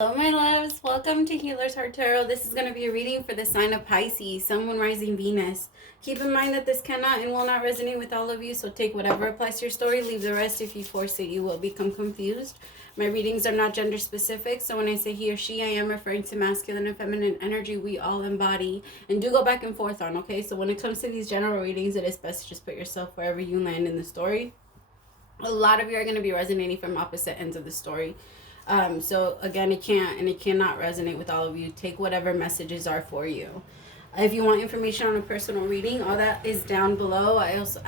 Hello, my loves. Welcome to HealersHeartTarot. This is going to be a reading for the sign of Pisces, Sun, Moon, Rising, Venus. Keep in mind that this cannot and will not resonate with all of you, so take whatever applies to your story. Leave the rest. If you force it, you will become confused. My readings are not gender specific, so when I say he or she, I am referring to masculine and feminine energy we all embody and do go back and forth on, okay? So when it comes to these general readings, it is best to just put yourself wherever you land in the story. A lot of you are going to be resonating from opposite ends of the story. So again, it cannot resonate with all of you. Take whatever messages are for you. If you want information on a personal reading, all that is down below. I also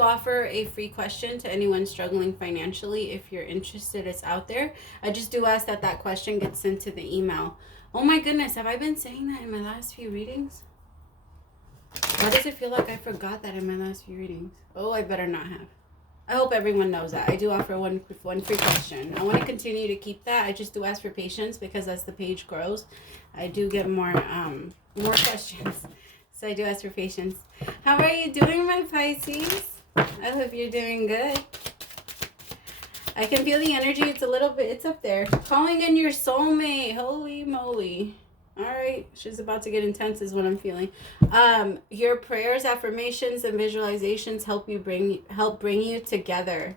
offer a free question to anyone struggling financially. If you're interested, it's out there. I just do ask that question gets sent to the email. Oh my goodness, have I been saying that in my last few readings? Why does it feel like I forgot that in my last few readings? Oh, I better not have. I hope everyone knows that. I do offer one free question. I want to continue to keep that. I just do ask for patience because as the page grows, I do get more questions. So I do ask for patience. How are you doing, my Pisces? I hope you're doing good. I can feel the energy. It's up there. Calling in your soulmate. Holy moly. All right, she's about to get intense is what I'm feeling. Your prayers, affirmations, and visualizations help bring you together.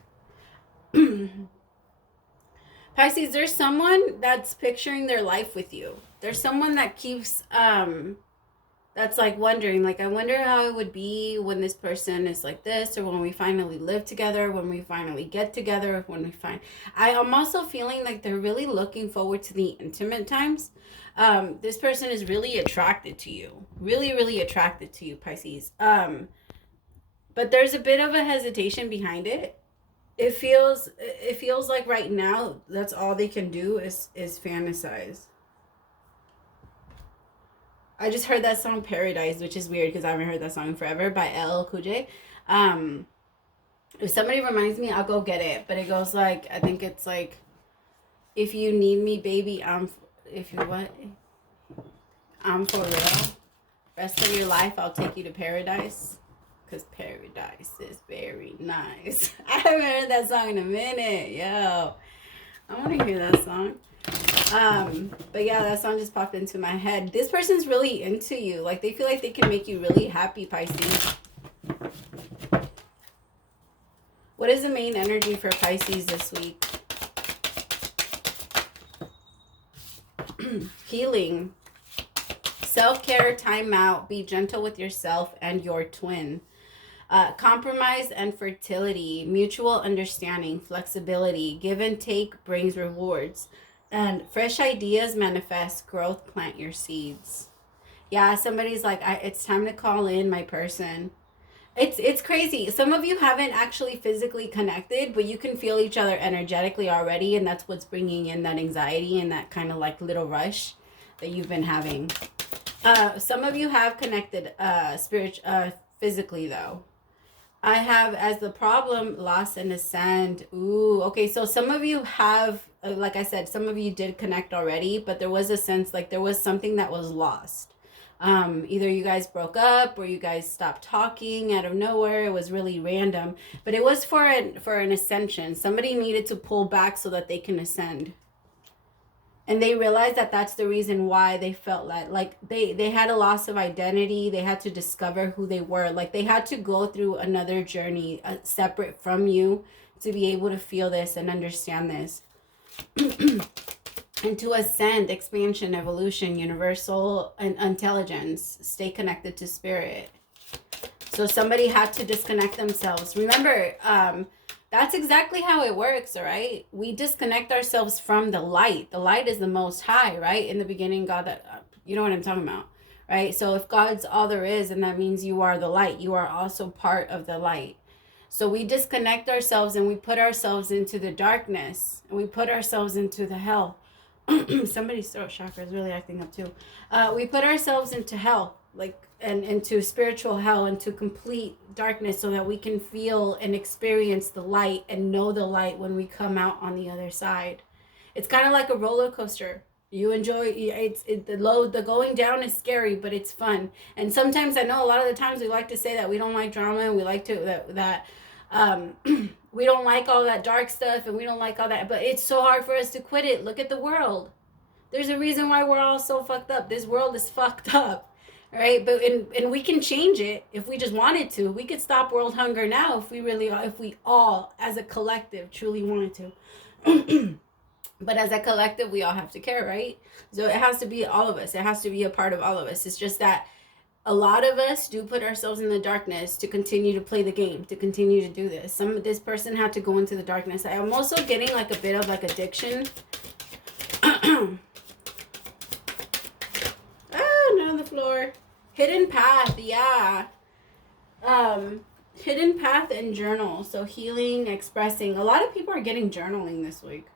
Pisces, there's someone that's picturing their life with you. There's someone that keeps that's like wondering, like, I wonder how it would be when this person is like this, or when we finally live together, when we finally get together, I'm also feeling like they're really looking forward to the intimate times. This person is really attracted to you. Really, really attracted to you, Pisces. But there's a bit of a hesitation behind it. It feels like right now that's all they can do is fantasize. I just heard that song Paradise, which is weird because I haven't heard that song in forever, by LL Cool J. If somebody reminds me, I'll go get it. But it goes like, I think it's like, if you need me, baby, I'm for real. Rest of your life, I'll take you to paradise. Because paradise is very nice. I haven't heard that song in a minute. Yo, I want to hear that song. But yeah, that song just popped into my head. This person's really into you. Like, they feel like they can make you really happy, Pisces. What is the main energy for Pisces this week? Healing. Self-care, time out. Be gentle with yourself and your twin. Compromise and fertility. Mutual understanding. Flexibility. Give and take brings rewards. And fresh ideas manifest growth. Plant your seeds. Yeah, somebody's like, it's time to call in my person. It's crazy. Some of you haven't actually physically connected, but you can feel each other energetically already, and that's what's bringing in that anxiety and that kind of like little rush that you've been having. Some of you have connected physically though. I have as the problem loss and ascend. Ooh, okay. So some of you have, like I said, some of you did connect already, but there was a sense like there was something that was lost. Either you guys broke up or you guys stopped talking out of nowhere. It was really random, but it was for an ascension. Somebody needed to pull back so that they can ascend. And they realized that that's the reason why they felt like they had a loss of identity. They had to discover who they were. Like, they had to go through another journey separate from you to be able to feel this and understand this. And to ascend, expansion, evolution, universal and intelligence, stay connected to spirit. So somebody had to disconnect themselves. Remember, that's exactly how it works, all right? We disconnect ourselves from the light. The light is the most high, right? In the beginning, God, you know what I'm talking about, right? So if God's all there is, and that means you are the light, you are also part of the light. So we disconnect ourselves and we put ourselves into the darkness, and we put ourselves into the hell. Somebody's throat chakra is really acting up too. We put ourselves into hell, like, and into spiritual hell, into complete darkness, so that we can feel and experience the light and know the light when we come out on the other side. It's kind of like a roller coaster. You enjoy the going down is scary, but it's fun. And sometimes, I know a lot of the times we like to say that we don't like drama, and we like to that We don't like all that dark stuff and we don't like all that, but it's so hard for us to quit it. Look at the world. There's a reason why we're all so fucked up. This world is fucked up, right? But and we can change it if we just wanted to. We could stop world hunger now if we all as a collective truly wanted to. But as a collective, we all have to care, right? So it has to be all of us. It has to be a part of all of us. It's just that a lot of us do put ourselves in the darkness to continue to play the game, to continue to do this. This person had to go into the darkness. I'm also getting like a bit of like addiction. Not on the floor. Hidden path, yeah. Hidden path and journal. So healing, expressing. A lot of people are getting journaling this week.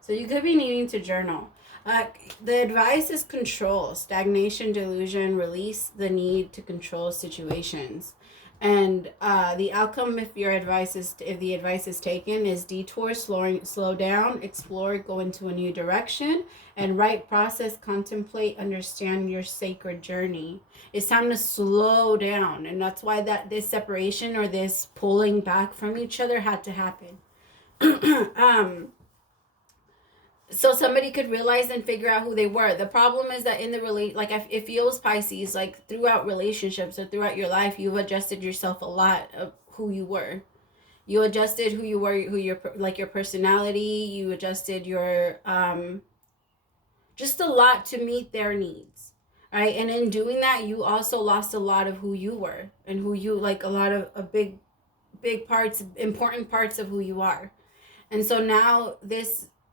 So you could be needing to journal. The advice is control, stagnation, delusion, release the need to control situations. And the outcome, if the advice is taken, is detour, slow down, explore, go into a new direction, and right process, contemplate, understand your sacred journey. It's time to slow down, and that's why this separation or this pulling back from each other had to happen. So somebody could realize and figure out who they were. The problem is that in the it feels Pisces, like throughout relationships or throughout your life, you've adjusted yourself a lot of who you were. You adjusted who you were, your personality. You adjusted your, just a lot to meet their needs, right? And in doing that, you also lost a lot of who you were and who you, like a lot of big parts, important parts of who you are. And so now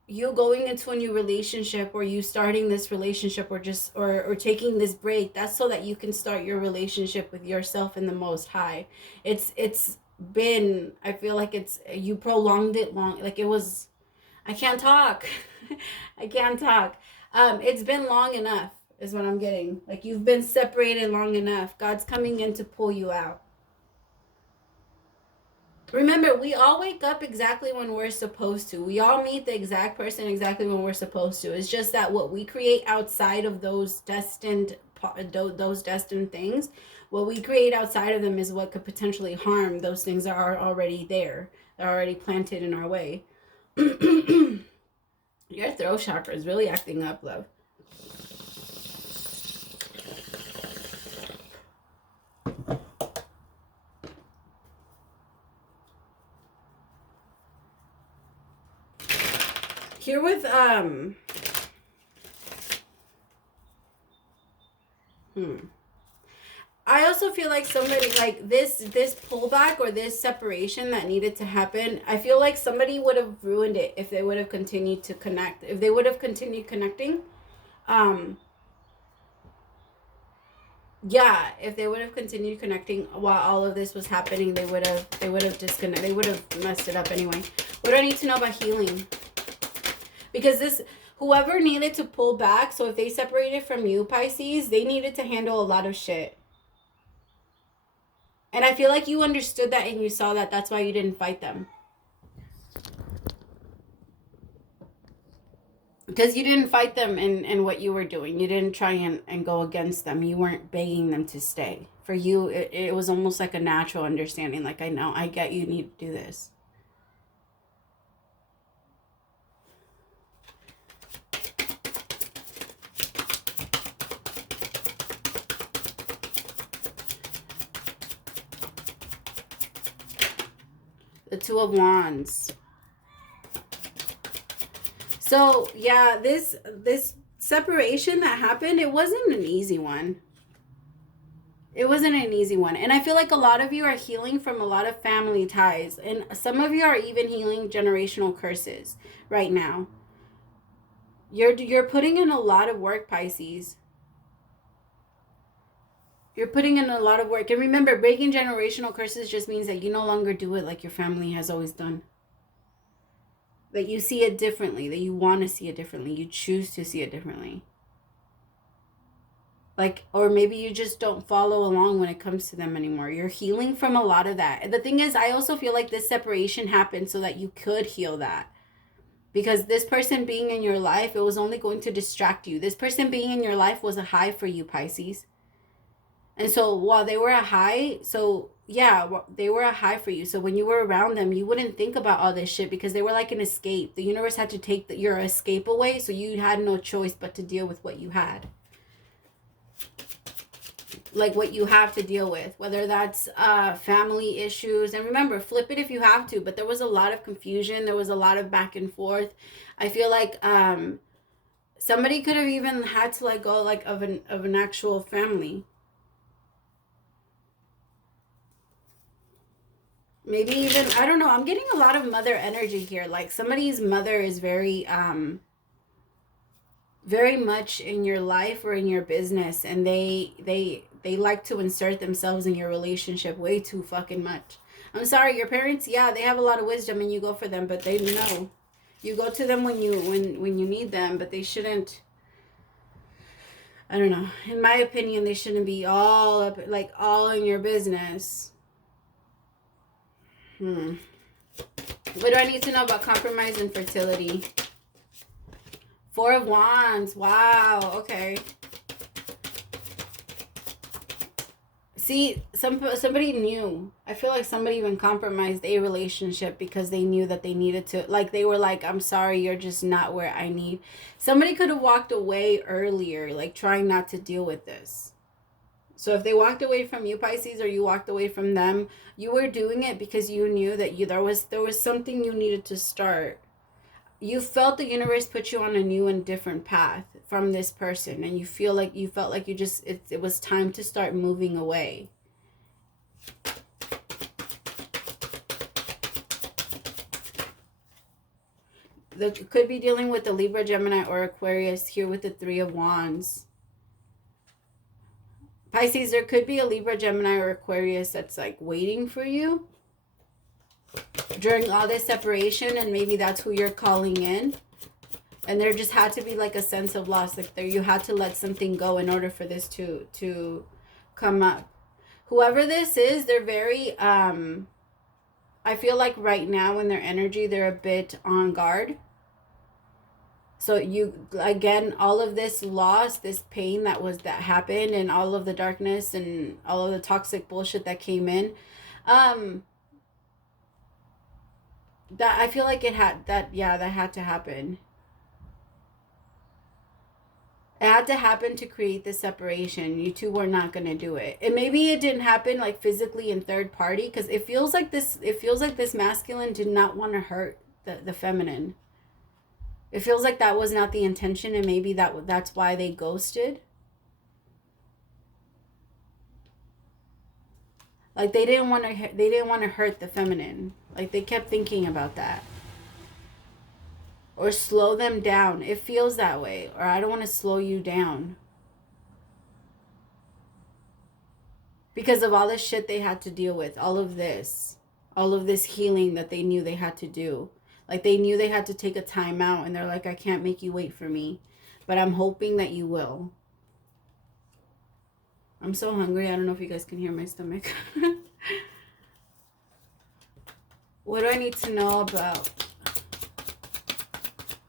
you going into a new relationship or you starting this relationship or taking this break, that's so that you can start your relationship with yourself and the Most High. It's been, I feel like you prolonged it long, like it was, I can't talk. I can't talk. It's been long enough is what I'm getting. Like you've been separated long enough. God's coming in to pull you out. Remember, we all wake up exactly when we're supposed to. We all meet the exact person exactly when we're supposed to. It's just that what we create outside of those destined things, what we create outside of them is what could potentially harm those things that are already there. They're already planted in our way. Your throat chakra is really acting up, love. Here with, I also feel like somebody, like this pullback or this separation that needed to happen, I feel like somebody would have ruined it if they would have continued to connect. If they would have continued connecting, yeah, if they would have continued connecting while all of this was happening, they would have disconnected. They would have messed it up anyway. What do I need to know about healing? Because whoever needed to pull back, so if they separated from you, Pisces, they needed to handle a lot of shit. And I feel like you understood that and you saw that. That's why you didn't fight them. Because you didn't fight them in what you were doing. You didn't try and go against them. You weren't begging them to stay. For you, it was almost like a natural understanding. Like, I know, I get you need to do this. The Two of Wands. So, yeah, this separation that happened, it wasn't an easy one. It wasn't an easy one. And I feel like a lot of you are healing from a lot of family ties. And some of you are even healing generational curses right now. You're putting in a lot of work, Pisces. You're putting in a lot of work. And remember, breaking generational curses just means that you no longer do it like your family has always done. That you see it differently. That you want to see it differently. You choose to see it differently. Like, or maybe you just don't follow along when it comes to them anymore. You're healing from a lot of that. And the thing is, I also feel like this separation happened so that you could heal that. Because this person being in your life, it was only going to distract you. This person being in your life was a high for you, Pisces. And so while they were a high, so yeah, they were a high for you. So when you were around them, you wouldn't think about all this shit because they were like an escape. The universe had to take your escape away, so you had no choice but to deal with what you had. Like what you have to deal with, whether that's family issues. And remember, flip it if you have to, but there was a lot of confusion. There was a lot of back and forth. I feel like somebody could have even had to let go like of an actual family. Maybe even, I don't know, I'm getting a lot of mother energy here. Like somebody's mother is very much in your life or in your business, and they like to insert themselves in your relationship way too fucking much. I'm sorry, your parents, yeah, they have a lot of wisdom and you go for them, but they know. You go to them when you need them, but they shouldn't, I don't know. In my opinion, they shouldn't be all up, like all in your business. What do I need to know about compromise and fertility? 4 of Wands. Wow. Okay. See, somebody knew. I feel like somebody even compromised a relationship because they knew that they needed to. Like, they were like, I'm sorry, you're just not where I need. Somebody could have walked away earlier, like trying not to deal with this. So if they walked away from you, Pisces, or you walked away from them, you were doing it because you knew that there was something you needed to start. You felt the universe put you on a new and different path from this person, and you felt like it was time to start moving away. That could be dealing with the Libra, Gemini, or Aquarius here with the 3 of Wands. Pisces, there could be a Libra, Gemini, or Aquarius that's like waiting for you during all this separation, and maybe that's who you're calling in. And there just had to be like a sense of loss, like you had to let something go in order for this to come up. Whoever this is, they're very I feel like right now in their energy, they're a bit on guard. So you, again, all of this loss, this pain that happened, and all of the darkness and all of the toxic bullshit that came in, that I feel like that had to happen. It had to happen to create this separation. You two were not going to do it. And maybe it didn't happen like physically in third party, because it feels like this masculine did not want to hurt the feminine. It feels like that was not the intention, and maybe that's why they ghosted. Like they didn't want to hurt the feminine. Like they kept thinking about that. Or slow them down. It feels that way. Or I don't want to slow you down. Because of all this shit they had to deal with. All of this healing that they knew they had to do. Like they knew they had to take a time out, and they're like, I can't make you wait for me, but I'm hoping that you will. I'm so hungry. I don't know if you guys can hear my stomach. What do I need to know about?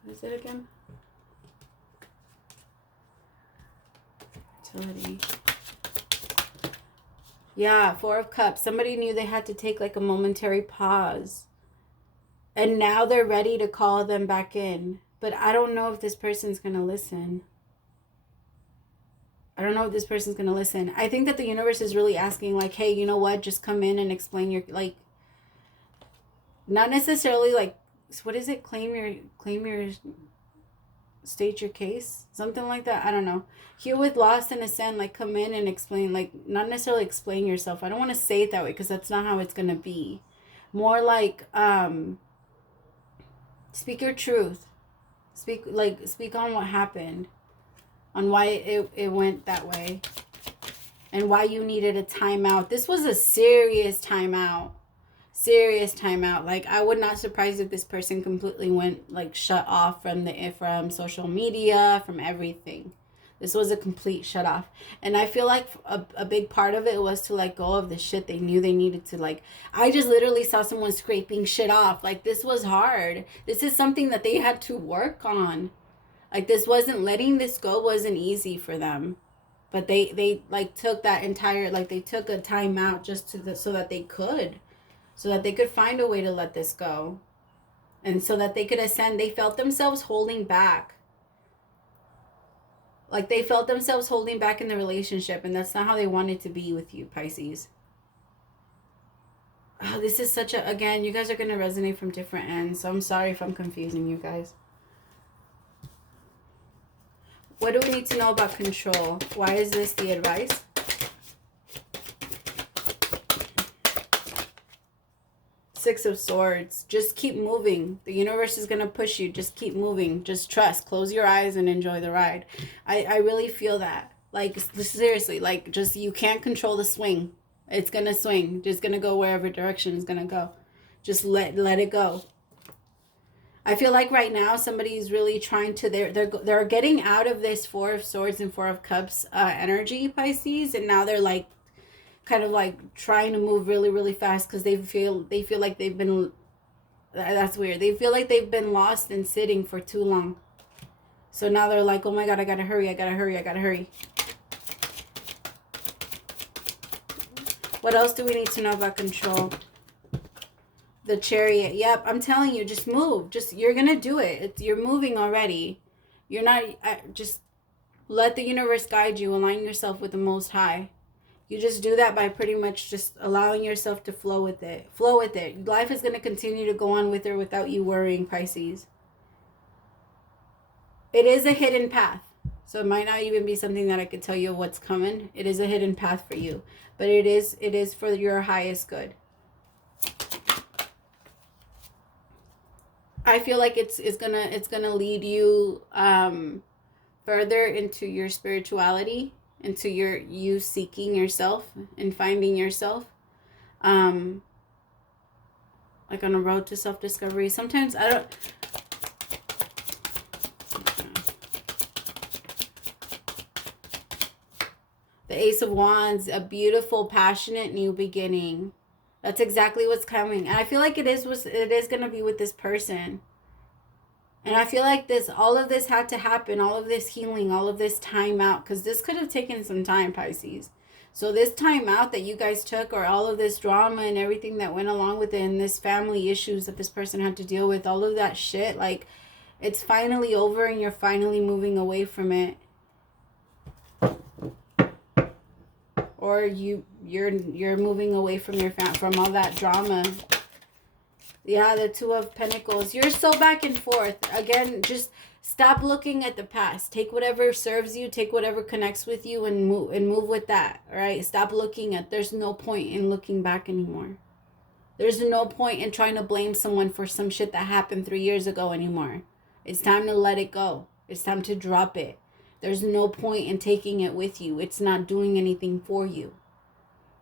What is it again? Fertility. Yeah, 4 of Cups. Somebody knew they had to take like a momentary pause. And now they're ready to call them back in. But I don't know if this person's going to listen. I don't know if this person's going to listen. I think that the universe is really asking like, hey, you know what? Just come in and explain your, like, not necessarily like, what is it? Claim your, state your case? Something like that. I don't know. Here with Lost and Ascend, like come in and explain, like not necessarily explain yourself. I don't want to say it that way because that's not how it's going to be. More like, speak your truth. Speak on what happened, on why it went that way, and why you needed a timeout. This was a serious timeout. Like I would not surprise if this person completely went like shut off from social media, from everything. This was a complete shut off. And I feel like a big part of it was to let go of the shit they knew they needed to, like, I just literally saw someone scraping shit off. Like, this was hard. This is something that they had to work on. Like, this wasn't, letting this go wasn't easy for them. But they like took that entire, like they took a time out just so that they could find a way to let this go. And so that they could ascend. They felt themselves holding back. Like they felt themselves holding back in the relationship, and that's not how they wanted to be with you, Pisces. Oh, this is such a, again, you guys are going to resonate from different ends, so I'm sorry if I'm confusing you guys. What do we need to know about control? Why is this the advice? Six of Swords. Just keep moving. The universe is going to push you. Just keep moving. Just trust. Close your eyes and enjoy the ride. I really feel that. Like, seriously, like, just, you can't control the swing. It's going to swing. Just going to go wherever direction it's going to go. Just let it go. I feel like right now somebody's really trying to, they're getting out of this Four of Swords and Four of Cups energy, Pisces, and now they're like kind of like trying to move really, really fast because they feel like they've been, that's weird. They feel like they've been lost and sitting for too long. So now they're like, oh my God, I gotta hurry, I gotta hurry, I gotta hurry. What else do we need to know about control? The Chariot. Yep, I'm telling you, just move. Just, you're going to do it. You're moving already. You're not, just let the universe guide you. Align yourself with the Most High. You just do that by pretty much just allowing yourself to flow with it. Flow with it. Life is going to continue to go on with or without you worrying, Pisces. It is a hidden path. So it might not even be something that I could tell you of what's coming. It is a hidden path for you. But it is for your highest good. I feel like it's gonna lead you further into your spirituality, into you seeking yourself and finding yourself, like on a road to self-discovery. Sometimes I don't. The Ace of Wands, a beautiful, passionate new beginning. That's exactly what's coming. And I feel like it is going to be with this person. And I feel like all of this had to happen, all of this healing, all of this time out, because this could have taken some time, Pisces. So this time out that you guys took, or all of this drama and everything that went along with it, and this family issues that this person had to deal with, all of that shit, like, it's finally over and you're finally moving away from it. Or you're moving away from from all that drama. Yeah, the Two of Pentacles. You're so back and forth. Again, just stop looking at the past. Take whatever serves you. Take whatever connects with you and move with that. All right? Stop looking at. There's no point in looking back anymore. There's no point in trying to blame someone for some shit that happened 3 years ago anymore. It's time to let it go. It's time to drop it. There's no point in taking it with you. It's not doing anything for you.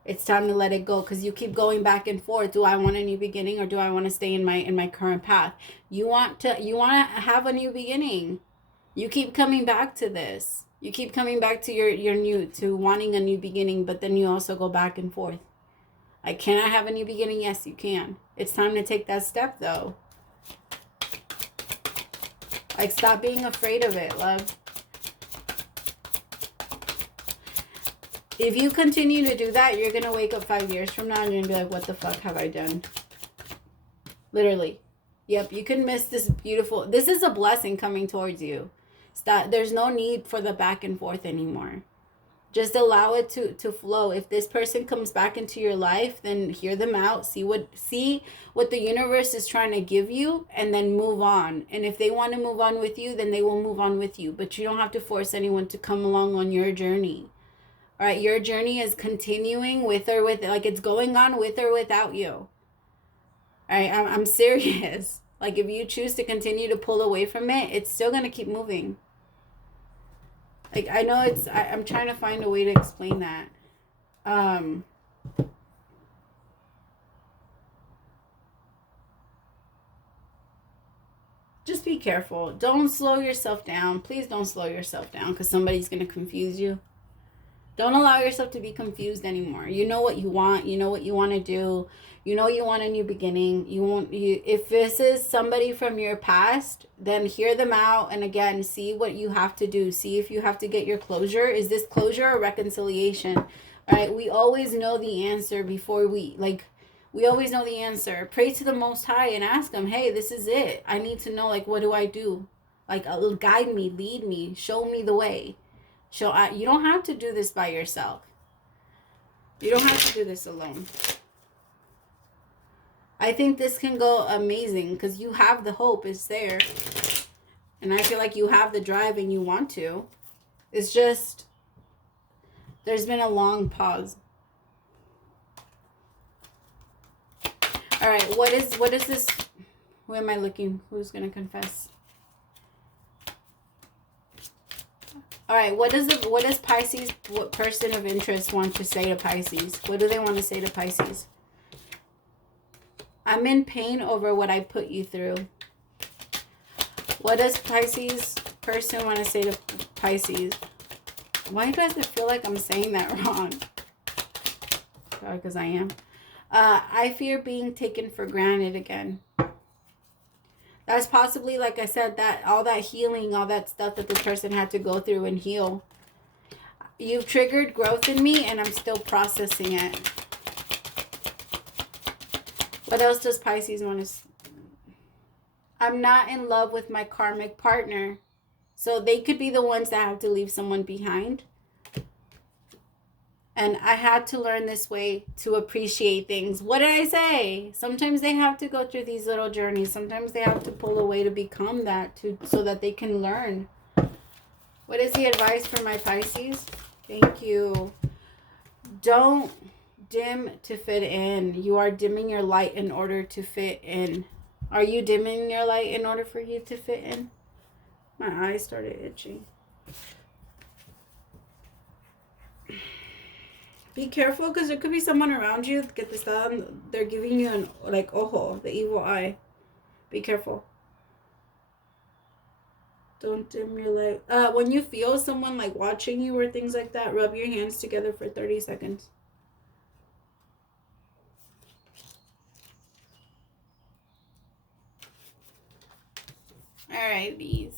It's time to let it go, because you keep going back and forth. Do I want a new beginning, or do I want to stay in my current path? You want to have a new beginning. You keep coming back to this. You keep coming back to to wanting a new beginning, but then you also go back and forth. Can I have a new beginning? Yes, you can. It's time to take that step, though. Like, stop being afraid of it, love. If you continue to do that, you're going to wake up 5 years from now and you're going to be like, what the fuck have I done? Literally. Yep, you can miss this beautiful... This is a blessing coming towards you. There's no need for the back and forth anymore. Just allow it to flow. If this person comes back into your life, then hear them out. See what the universe is trying to give you, and then move on. And if they want to move on with you, then they will move on with you. But you don't have to force anyone to come along on your journey. All right, your journey is continuing with or with, like, it's going on with or without you. All right, I'm serious. Like, if you choose to continue to pull away from it, it's still going to keep moving. Like, I know I'm trying to find a way to explain that. Just be careful. Don't slow yourself down. Please don't slow yourself down, because somebody's going to confuse you. Don't allow yourself to be confused anymore. You know what you want. You know what you want to do. You know you want a new beginning. If this is somebody from your past, then hear them out, and again, see what you have to do. See if you have to get your closure. Is this closure or reconciliation? Right? We always know the answer before we always know the answer. Pray to the Most High and ask him, hey, this is it. I need to know, like, what do I do? Like, guide me, lead me, show me the way. You don't have to do this by yourself. You don't have to do this alone. I think this can go amazing because you have the hope. It's there. And I feel like you have the drive and you want to. It's just, there's been a long pause. All right, what is this? Who am I looking? Who's going to confess? All right, what does Pisces, what person of interest want to say to Pisces? What do they want to say to Pisces? I'm in pain over what I put you through. What does Pisces person want to say to Pisces? Why does it feel like I'm saying that wrong? Probably because I am. I fear being taken for granted again. That's possibly, like I said, that all that healing, all that stuff that this person had to go through and heal. You've triggered growth in me and I'm still processing it. What else does Pisces want to... I'm not in love with my karmic partner. So they could be the ones that have to leave someone behind. And I had to learn this way to appreciate things. What did I say? Sometimes they have to go through these little journeys. Sometimes they have to pull away to become that, so that they can learn. What is the advice for my Pisces? Thank you. Don't dim to fit in. You are dimming your light in order to fit in. Are you dimming your light in order for you to fit in? My eyes started itching. Be careful, because there could be someone around you. Get this done. They're giving you an, like, ojo, the evil eye. Be careful. Don't dim your light. When you feel someone, like, watching you or things like that, rub your hands together for 30 seconds. Alrighties.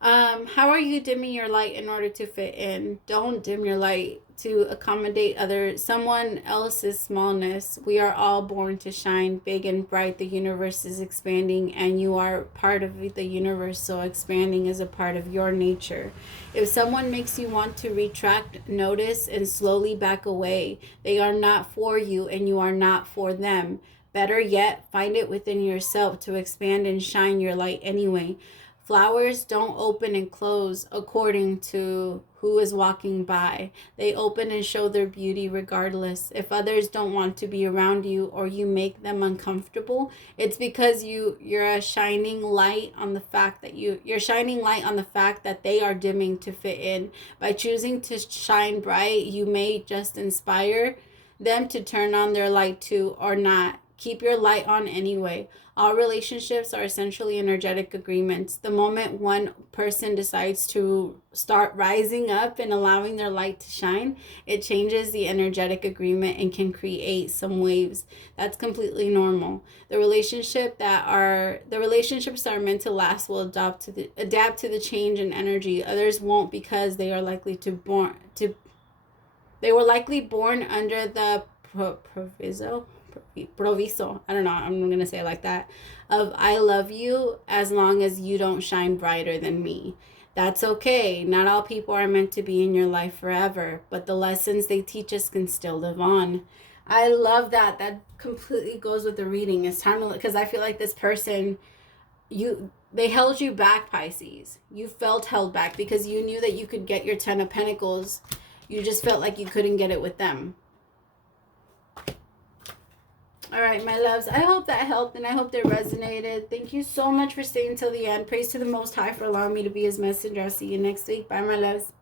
How are you dimming your light in order to fit in? Don't dim your light to accommodate someone else's smallness. We are all born to shine big and bright. The universe is expanding and you are part of the universe, so expanding is a part of your nature. If someone makes you want to retract, notice and slowly back away. They are not for you and you are not for them. Better yet, find it within yourself to expand and shine your light anyway. Flowers don't open and close according to who is walking by. They open and show their beauty regardless. If others don't want to be around you or you make them uncomfortable, it's because you're a shining light on the fact that you're shining light on the fact that they are dimming to fit in. By choosing to shine bright, you may just inspire them to turn on their light too or not. Keep your light on anyway. All relationships are essentially energetic agreements. The moment one person decides to start rising up and allowing their light to shine, it changes the energetic agreement and can create some waves. That's completely normal. The relationships that are meant to last will adapt to the change in energy. Others won't, because they are likely they were likely born under the proviso, I don't know, I'm going to say it like that, of I love you as long as you don't shine brighter than me. That's okay. Not all people are meant to be in your life forever, but the lessons they teach us can still live on. I love that. That completely goes with the reading. It's time to, because I feel like this person, they held you back, Pisces. You felt held back because you knew that you could get your 10 of Pentacles. You just felt like you couldn't get it with them. All right, my loves, I hope that helped and I hope that resonated. Thank you so much for staying till the end. Praise to the Most High for allowing me to be his messenger. I'll see you next week. Bye, my loves.